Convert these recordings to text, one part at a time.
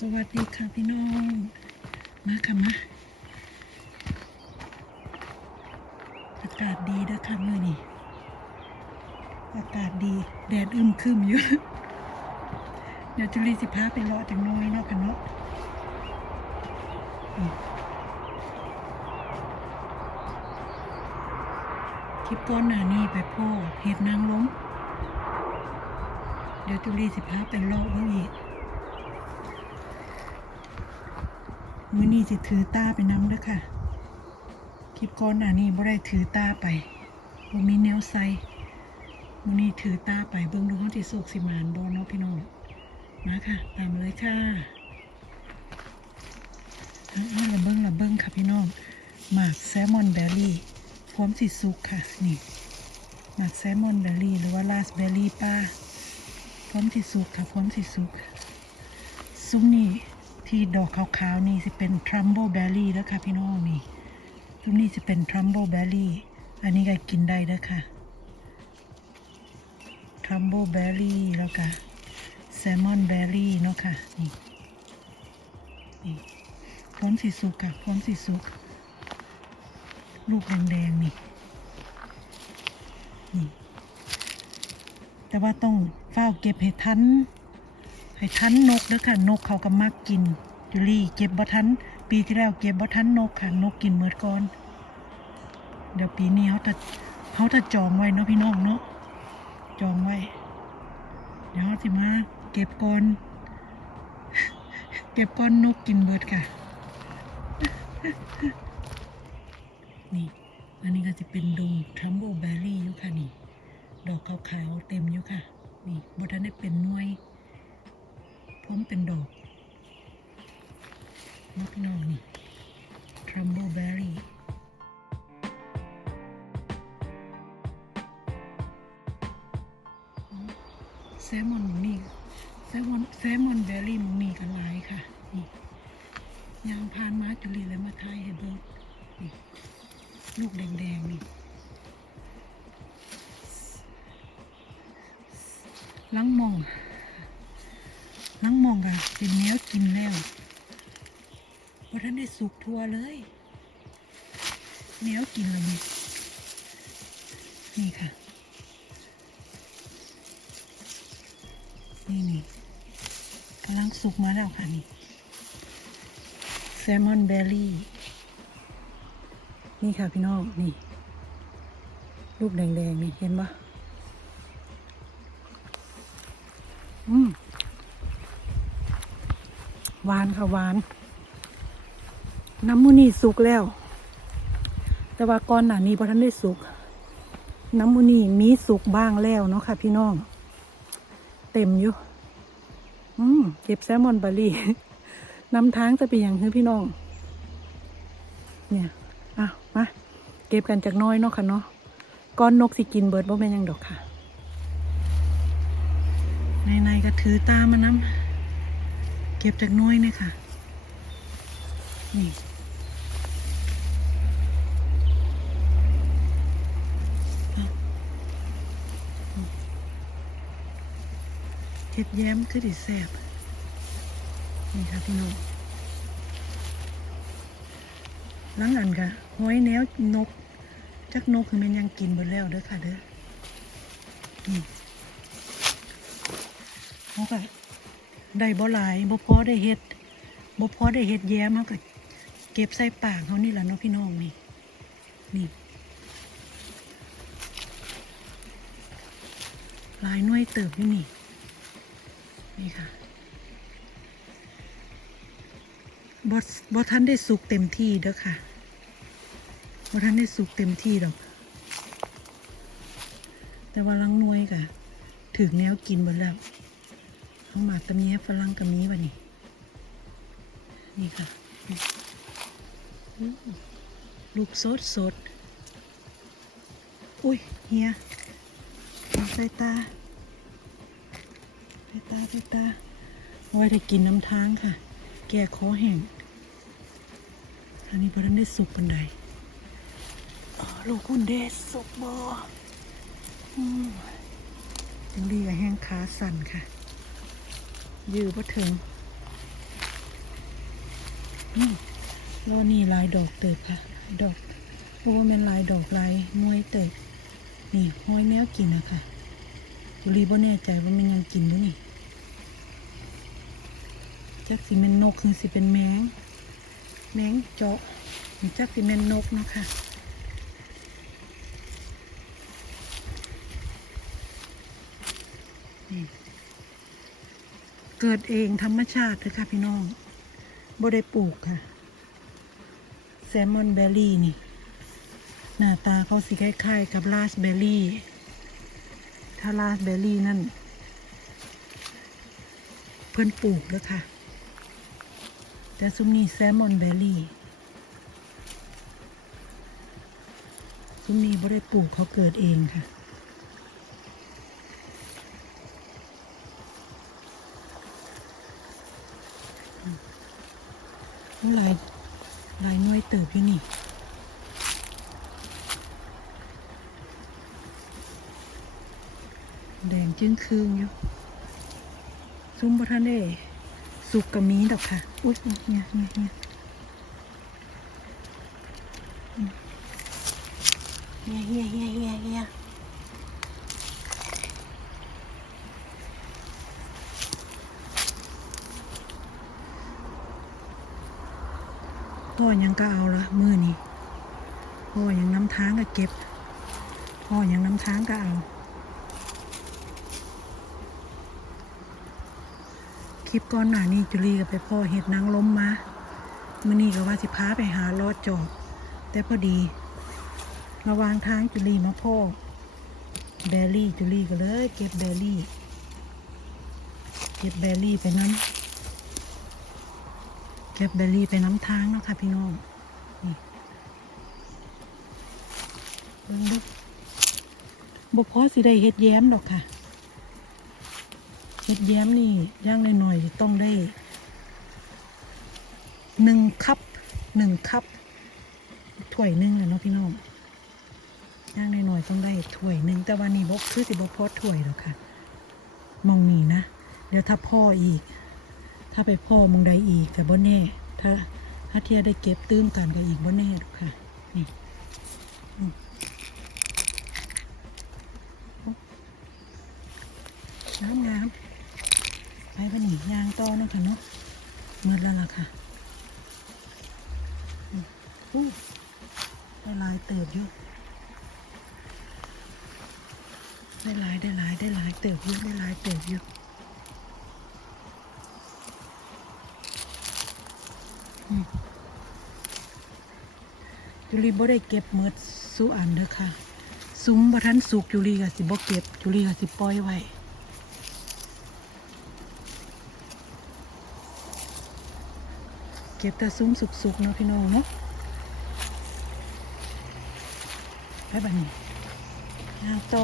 สวัสดีค่ะพี่น้อง มาค่ะมาอากาศดีด้อค่ะมื่อนี้อากาศดีแดดอึมครึมอยู่เดี๋ยวจุลีสิพาไปเลาะจังน้อยเนาะค่ะเนาะอืมคลิปก้อนหน้านี้ไปพ่อเห็ดนางล้มเดี๋ยวจุลีสิพาไปเลาะเบิ่งอีก มื้อนี้สิถือตาไปน้ำเด้อค่ะ คลิปก่อนหน้านี้บ่ได้ถือตาไปบ่มีแนวใส่มื้อนี้ถือตาไปเบิ่งดูเฮาสิสุกสิมานบ่เนาะพี่น้อง มาค่ะ ตามมาเลยค่ะเอาเอาละเบิ่งละเบิ่งค่ะพี่น้องหมากแซลมอนเบอร์รี่พร้อมสิสุกค่ะ นี่หมากแซลมอนเบอร์รี่หรือว่าราสเบอร์รี่ป้าพร้อมสิสุกค่ะพร้อมสิสุกซุ้มนี่ ที่ดอกขาวๆนี่สิเป็นทรัมโบเบอร์รี่แล้วค่ะพี่น้องนี่ซุ้มนี่สิเป็นทรัมโบเบอร์รี่ อันนี้ก็กินได้แล้วค่ะทรัมโบเบอร์รี่แล้วก็แซลมอนเบอร์รี่เนาะค่ะนี่นี่พร้อมสีสุกค่ะพร้อมสีสุกลูกแดงๆนี่นี่ แต่ว่าต้องเฝ้าเก็บให้ทัน ให้ทันนกเด้อค่ะนกเขาก็มักกินจุลี่เก็บบ่ทันปีที่แล้วเก็บบ่ทันนกค่ะนกกินเมือก่อน เดี๋ยวปีนี้เขาจะเขาจะจองไว้เนาะพี่น้องเนาะจองไว้ เดี๋ยวเขาสิมาเก็บก่อนเก็บก่อนนกกินเบิดค่ะ นี่ อันนี้ก็จะเป็นดงทัมโบเบอร์รี่อยู่ค่ะนี่ ดอกขาวๆเต็มอยู่ค่ะ นี่บทันได้เป็นน่วย พร้อมเป็นดอกนกนองนี่ทรัมโบเบอรี่แซลมอนมึงนี่แซลมอนแซลมอนเบอร์รี่มึงนี่กันหลายค่ะนี่ยางพานมาจุลีแล้วมาทายให้เบิร์นี่ลูกแดงๆนี่ลังมอง นั่งมองกันเป็นแนวกินแล้วเพราะท่านได้สุกทัวเลยแนวกินเลยนี่นี่ค่ะ นี่นี่กำลังสุกมาแล้วค่ะนี่แซลมอนเบอร์รี่ นี่ค่ะพี่น้อง นี่ลูกแดงๆ นี่ เห็นปะอืม หวานค่ะหวาน น้ำมูนี่สุกแล้ว แต่ว่าก่อนหน้านี้พอท่านได้สุก น้ำมูนี่มีสุกบ้างแล้วเนาะค่ะ พี่น้อง เต็มอยู่ อืมเก็บแซลมอนบารี่นำทางจะไปอย่างคือพี่น้อง เนี่ยอะมาเก็บกันจากน้อยเนาะค่ะเนาะก้อนนกสิกินเบิร์ดบ่แม่นยังดอกค่ะในๆก็ถือตามมาน้ำ เก็บจากน้อยเนี่ยค่ะ นี่เห็ดแย้มคือดิแซบนี่ค่ะพี่น้องหลังอันค่ะห้อยแนวนก จักนกคือมันยังกินหมดแล้วเด้อค่ะเด้อนี่เขาก็ ได้บ่หลายบ่พอได้เฮ็ดบ่พอได้เฮ็ดแย้มเขาก็เก็บใส่ปากเขานี่แหละเนาะพี่น้องนี่นี่หลายหน่วยเติบอยู่นี่นี่ค่ะบ่บ่ทันได้สุกเต็มที่เด้อค่ะบ่ทันได้สุกเต็มที่ดอก แต่ว่าลังน่วยกะถึงแนวกินหมดแล้ว หมากตะมีฝรั่งกะมีวะนี่ นี่ค่ะ ลูกสดสด อุ้ย เฮียใส่ตาใส่ตาใส่ตาเอาไว้ได้กินน้ำทางค่ะ แก่คอแห้งอันนี้พอทันได้สุกปันใดลูกคุณเดชสุกบออืมจังดีกับแห้งขาสั่นค่ะ ยื้อพอถึงนี่โลนี่ลายดอกเติบค่ะดอกโอ้แมันลายดอกลายหน่วยเติบนี่ห้อยแมวกินอะค่ะบุรีบ่แน่ใจว่ามันยังกินบ่นี่จักสิเป็นนกคือสิเป็นแมง แมงเจาะจักสิเป็นนกเนาะคะ เกิดเองธรรมชาติเลยค่ะพี่น้องบ่ได้ปลูกค่ะ แซลมอนเบอร์รี่นี่ หน้าตาเขาสิคล้ายๆกับราสเบอร์รี่ ถ้าราสเบอร์รี่นั่น เพิ่นปลูกแล้วค่ะ แต่ซุ้มนี้แซลมอนเบอร์รี่ซุ้มนี้บ่ได้ปลูกเขาเกิดเองค่ะ ลายลายน้อยเติบอยู่นี่แดงจึ้งคืงอยู่ซุ้มบะทันเด้สุกกะมีดอกค่ะ อุ้ยเนี่ยเนี่ยเนี่ยเฮียเฮียเฮียเฮียเฮีย พ่อยังก็เอาละมือนี่พ่อยังน้ำทางก็เก็บ พ่อยังน้ำทางก็เอา คลิปก่อนหน้านี้จุลีก็ไปพ่อเห็ดนางล้มมามื่อนี้ก็ว่าสิพาไปหาลอดจอบ แต่พอดี ระวางทางจุลีมาพ่อแบรี่จุลีก็เลย เก็บแบรี่ เก็บแบรี่ไปน้ำ เก็บแบรี่ไปน้ำทางเนาะค่ะพี่น้องนี่เบิ่งดูบ่พอสิได้เฮ็ดแย้มดอกค่ะเห็ดแย้มนี่ย่างหน่อยๆต้องได้หนึ่งคัพหนึ่งคัพถ้วยหนึ่งเลยเนาะพี่น้องย่างหน่อยๆต้องได้ถ้วยหนึ่งแต่วันนี้บกคือสิบกพอถ้วยหรอกค่ะมองนี่นะ เดี๋ยวถ้าพ่ออีก ถ้าไปพ่อมองใดอีกกับบ่แน่ ถ้าถ้าเทียได้เก็บตื้มกันกับอีกบ่แน่หรอกค่ะ นี่อืมน้ำงามไปบันนี่ยางต่อนะคะเนาะหมดแล้วล่ะค่ะอู้ได้ลายเติบอยู่ได้ลายได้ลายได้ลายเติบอยู่ได้ลายเติบอยู่อื จุลีบ่ได้เก็บเมดสู้อันเด้อค่ะ ซุ้มบะทันสุกจุลีก็สิบ่เก็บจุลีก็สิปล่อยไว้เก็บแต่ซุ้มสุกๆเนาะพี่น้องเนาะไปบันนี้ย่างต่อ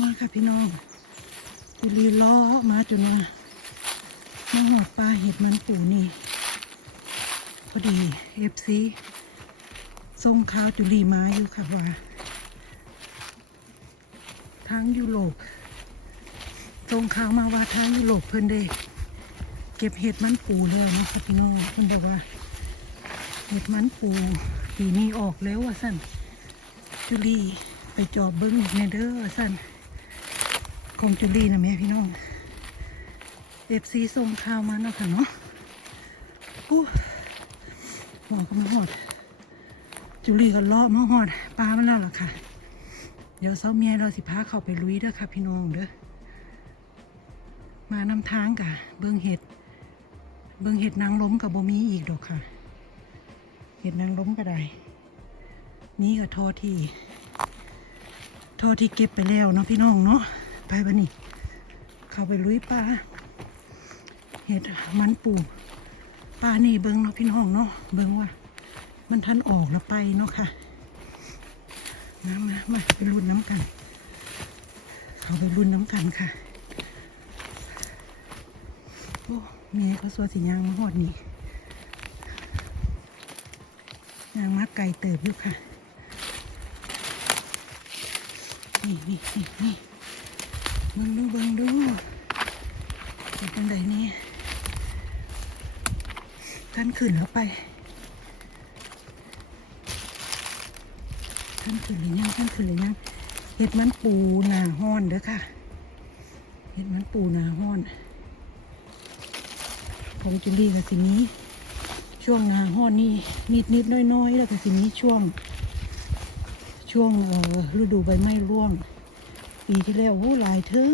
มาค่ะพี่น้องจุลีล้อมาจนมามาหอดปลาเห็ดมันปูนี่พอดีเอฟซีส่งข่าวจุลีมาอยู่ค่ะว่า ทางยุโรปส่งข่าวมาว่าทางยุโรปเพิ่นได้เก็บเห็ดมันปูแล้วเนะค่ะพี่น้องเพิ่นบอกว่าเห็ดมันปูปีนี้ออกแล้วว่ะสั่นจุลีไปจอบเบิ้งในเด้อสั่น คงจุลีนะแม่พี่น้องเอฟซีส่งข่าวมาเนาะค่ะเนาะอู้หอดก็มาหอด จุลีก็เลาะมาหอดปลามันแล้วล่ะค่ะ เดี๋ยวเช้าเมียเราสิพาเข้าไปลุยเด้อค่ะพี่น้องเด้อมานำทางกะ เบิ้งเห็ด เบิ้งเห็ดนางล้มกับโบมีอีกดอกค่ะ เห็ดนางล้มก็ได้ นี่ก็โทษที่โทษที่เก็บไปแล้วเนาะพี่น้องเนาะ ไปบันนี่เข้าไปลุยปลาเห็ดมันปูปลานี่เบิ้งเนาะพี่น้องเนาะเบิ้งว่า มันทันออกแล้วไปเนาะค่ะมามามาไปรุนน้ำกัน เขาไปรุ่นน้ำกันค่ะโอ้เมียเขาสวดสียางมาหอดนี่ยางมาไก่เติบอยู่ค่ะ นี่นี่นี่นี่ เบิ่งดูเบิ่งดูเป็นจังไดนี่ท่านขึ้นแล้วไปท่านขึ้นหรือยังท่านขึ้นหรือยังเห็ดมันปูหนาห้อนเด้อค่ะเห็ดมันปูหนาห้อนของจุลีกับสินี้ ช่วงหนาห้อนนี่นิดนิดน้อยน้อยแล้วก็สินี้ช่วง ช่วงฤดูใบไม้ร่วง ปีที่แล้วโอ้หลายเทิง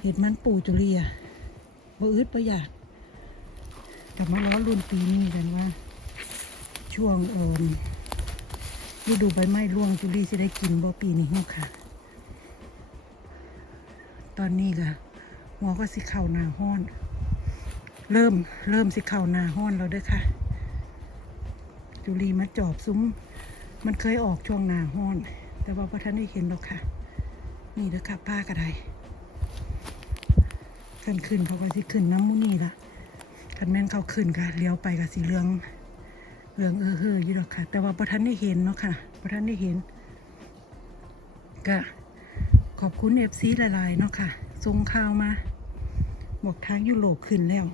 เห็ดมันปูจุลีอะบ่อึดบ่อยากแต่มาล้อรุ่นปีนี้กันว่า ช่วงเอ่อฤดูใบไม้ร่วงจุลีจะได้กินบ่ปีนี้เนาะค่ะ ตอนนี้ก็หัวก็สิเข่าหนาห้อน เริ่มเริ่มสิเข่าหนาห้อนแล้วด้วยค่ะ จุลีมาจอบซุ้ม มันเคยออกช่วงหนาห้อน แต่ว่าพระท่านได้เห็นหรอกค่ะ นี่เด้อค่ะป้ากระไดขันขึ้นเขาก็สิขึ้นน้ำมุนี่ละขันแม่นเขาขึ้นค่ะเลี้ยวไปกับสีเหลืองเหลืองเออเฮออยู่หรอกค่ะ แต่ว่าพระท่านได้เห็นเนาะค่ะพระท่านได้เห็นก็ขอบคุณเอฟซีหลายๆเนาะค่ะส่งข่าวมาบอกทางยุโรปขึ้นแล้ว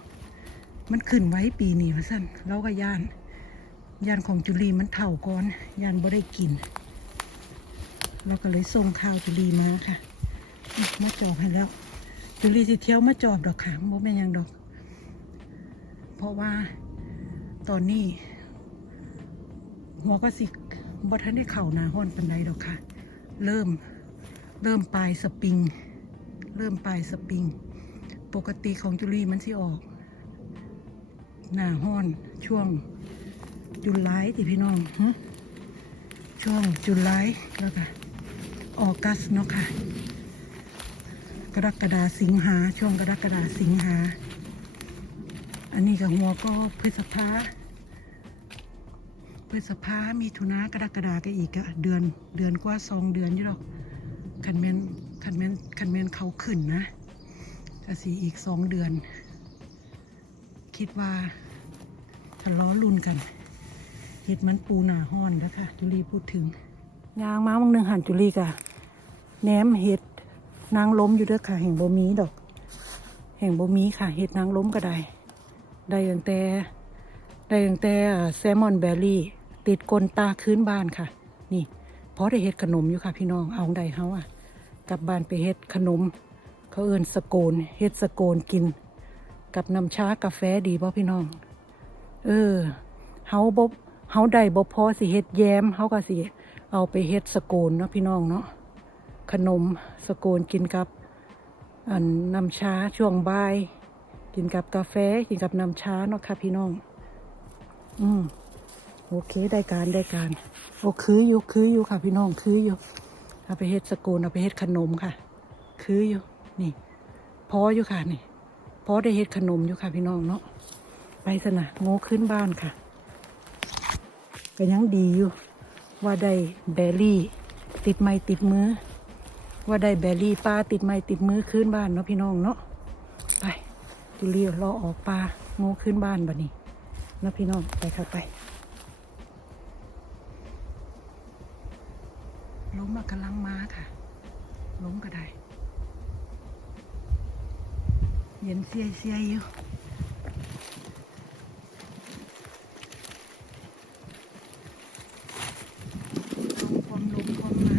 มันขึ้นไว้ปีนี้ว่าสั้นเราก็ย่าน ย่านของจุลีมันเถ่าก่อน ย่านบ่ได้กิน เราก็เลยส่งข่าวจุลีมาค่ะ มาจอบให้แล้ว จุลีสิเที่ยวมาจอบดอกค่ะบ่แม่นยังดอก เพราะว่าตอนนี้ หัวก็สิบ่ทันได้เข่านาห้อนเป็นไรดอกค่ะ เริ่มเริ่มปลายสปริง เริ่มปลายสปริง ปกติของจุลีมันสิออก หน้าห้อนช่วงจุลายที่พี่น้องฮะช่วงจุลายแล้วก็ ออกัสเนาะค่ะ กรกฎาสิงหาช่วงกรกฎาสิงหา อันนี้กับหัวก็พฤษภาพฤษภามีถุนากรกฎาก็อีกอะเดือนเดือนกว่าสองเดือนอยู่หรอกคันแมนคันแมนคันแมนเขาขึ้นนะก็สีอีกสองเดือน คิดว่าจะล้อลุนกันเห็ดมันปูหนาห้อนนะคะจุลีพูดถึง ยางม้าบางหนึ่งหันจุลีกะแหนมเห็ดนางล้มอยู่ด้วยค่ะ แห่งบ่มีดอก แห่งบ่มีค่ะ เห็ดนางล้มก็ได้ ได้ตั้งแต่ ได้ตั้งแต่แซลมอนแบรี่ ติดกลตาคืนบ้านค่ะ นี่เพราะได้เห็ดขนมอยู่ค่ะ พี่น้องเอาใดเฮาอะกลับบ้านไปเห็ดขนม เขาเอินสโกนเห็ดสโกนกิน กับน้ำชากาแฟดีป่ะพี่น้อง เออเฮาบ่เฮาได้บ่พอสิเฮ็ดแยมเฮาก็สิ เอาไปเฮ็ดสโกนเนาะพี่น้องเนาะขนมสโกนกินกับอันน้ำชาช่วงบ่าย กินกับกาแฟกินกับน้ำชาเนาะค่ะพี่น้อง อืมโอเคได้การได้การ โอ้คืออยู่คืออยู่ค่ะ พี่น้องคืออยู่เอาไปเฮ็ดสโกนเอาไปเฮ็ดขนมค่ะ คืออยู่นี่พออยู่ค่ะนี่พอได้เฮ็ดขนมอยู่ค่ะ พี่น้องเนาะไปสนะโง่ขึ้นบ้านค่ะก็ยังดีอยู่ ว่าได้แบรี่ ติดไม้ติดมือ ว่าได้แบรี่ปลาติดไม้ติดมือขึ้นบ้านเนาะพี่น้องเนาะไปจุเลียวรอออกปลาโง่ขึ้นบ้านบัดนี้เนาะพี่น้องไปค่ะไปล้มมากำลังมาค่ะล้มก็ได้เย็นเสียเสียอยู่ ลมความลมความมา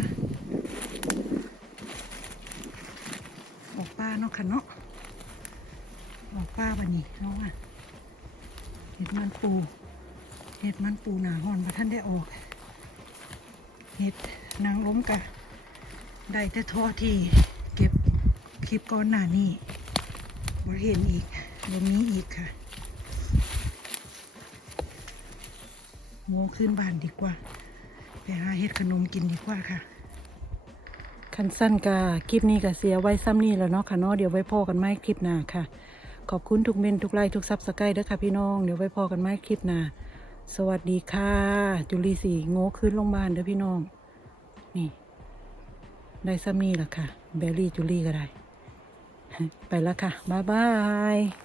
ออกป้าเนาะ ค่ะเนาะออกป้าบันนี้เนาะอะเห็ดมันปูเห็ดมันปูหนาหอนพระท่านได้ออกเห็ดนางล้มกะได้แต่ทอที่เก็บคลิปก้อนหน้านี่บ่เห็นอีกบ่มีอีกค่ะโง่ขึ้นบ้านดีกว่า ไปหาเฮ็ดขนมกินดีกว่าค่ะ คันสั้นกาคลิปนี้ก็เสียไว้ซ้ำนี่แล้วเนาะค่ะเนาะเดี๋ยวไว้พอกันไหมคลิปหน้าค่ะ ขอบคุณทุกเมนทุกไลค์ทุกซับสไครต์เด้อค่ะพี่น้องเดี๋ยวไว้พอกันไหมคลิปหน้าสวัสดีค่ะ จุลีสีโง่ขึ้นโรงพยาบาลเด้อพี่น้อง นี่ ได้ซ้ำนี่แหละค่ะ เบลลี่จูลี่ก็ได้ ไปแล้วค่ะ บ๊ายบาย